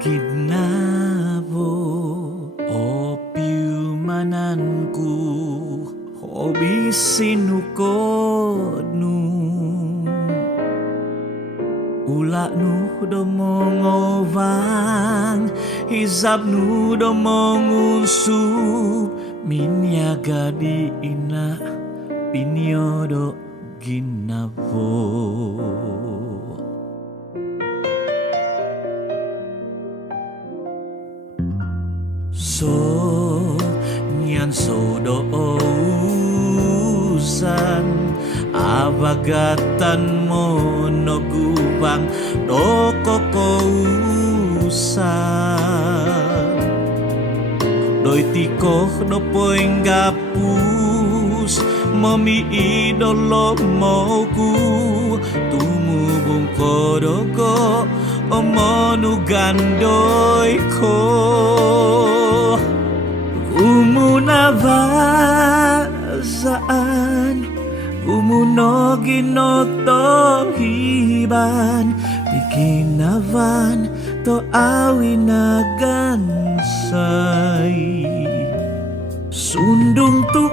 Ginabo o piumananku hobi sinukonu ulak nu domongovang hizab nu domongusup minyaga di ina pinyodo ginabo. So nyan sodo usan abagatan monogubang doko usan doi tiko dopoing gapus mami idolo moku tumubung kodogo omonu gandoi ko umunavazaan umunoginoto hiban bikinavan to awinagansay sundung tu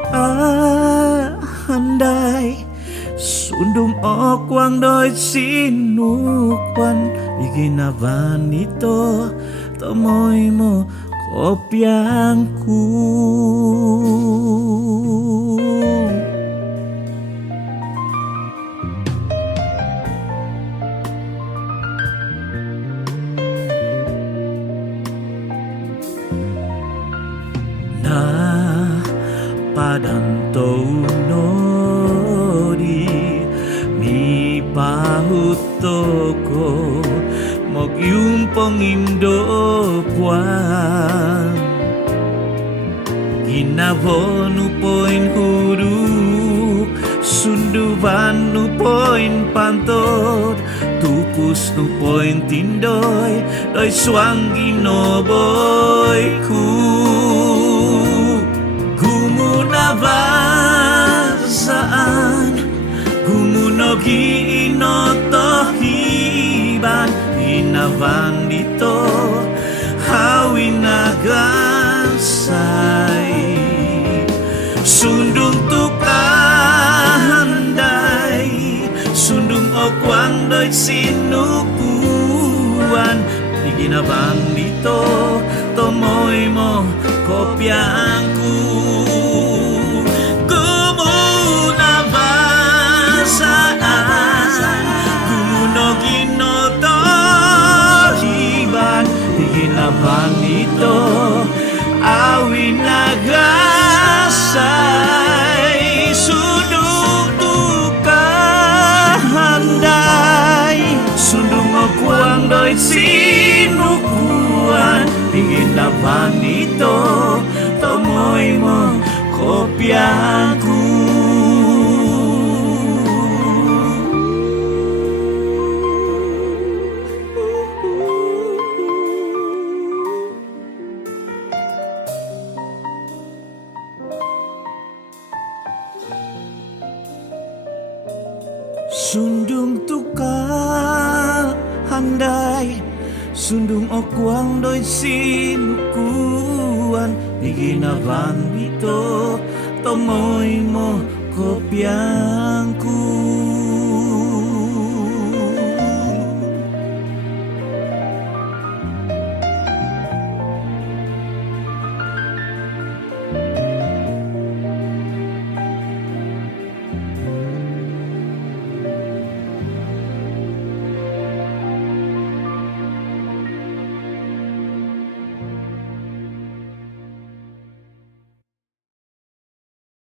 handai sundung okwang doi sinukwan bikinavan ito tomoy mo kopiangku. Na padanto nodi mi pahutoko mogyumpong indo puan ginavo nu poin huruf sunduvan nu poin pantot tupus nu poin tindoy doi swangi no boyku gumunavazaan gumunogi inotohiban inavan dito hawinagansay sundung tukahandai sundung okwang doi sinukuan diginavan dito tomoy mo kopiangku Panito awinagasay sundung tukahandai sundung okwang doi sinukuan tingin na panito tomoy mo kopiangku. Sundung tukang handai sundung okwang doi sinukuan biginavan bito tomoy mo kopiangku.